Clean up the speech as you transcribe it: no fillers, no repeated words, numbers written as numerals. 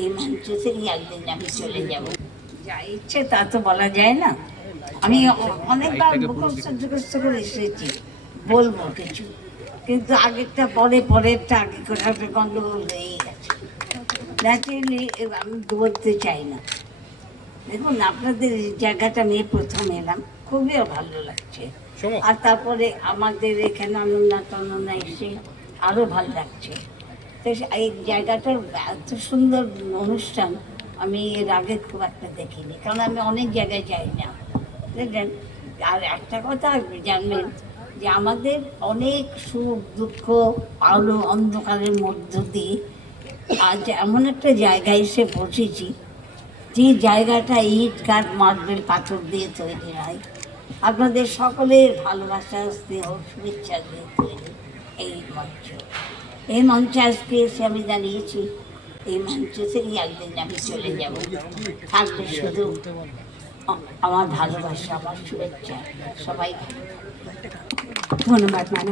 এই মঞ্চ থেকে একদিন আমি চলে যাব। যা ইচ্ছে তা তো বলা যায় না। আমি অনেকবার মুখস্থ করে এসেছি বলবো কিছু, কিন্তু আগেরটা পরেরটা আগে করে একটা গন্ডগোল হয়েই গেছে। ন্যাচারালি আমি বলতে চাই না। দেখুন, আপনাদের জায়গাটা নিয়ে প্রথম এলাম, খুবই ভালো লাগছে। আর তারপরে আমাদের এখানে অনন্যা এসে আরও ভালো লাগছে। তো এই জায়গাটার এত সুন্দর অনুষ্ঠান আমি এর আগে খুব একটা দেখিনি, কারণ আমি অনেক জায়গায় যাই না, বুঝলেন। আর একটা কথা জানবেন যে আমাদের অনেক সুখ দুঃখ আলো অন্ধকারের মধ্য দিয়ে আজ এমন একটা জায়গায় এসে পৌঁছেছি, যে জায়গাটা ইট কাঠ মার্বেল পাথর দিয়ে তৈরি হয়। আপনাদের সকলের ভালোবাসা স্নেহ শুভেচ্ছা দিয়ে তৈরি এই মঞ্চে আজকে এসে আমি জানিয়েছি এই মঞ্চ থেকে একদিন আমি চলে যাব। থাকবে শুধু আমার ভালোবাসা, আমার শুভেচ্ছা। সবাই ধন্যবাদ ম্যাডাম।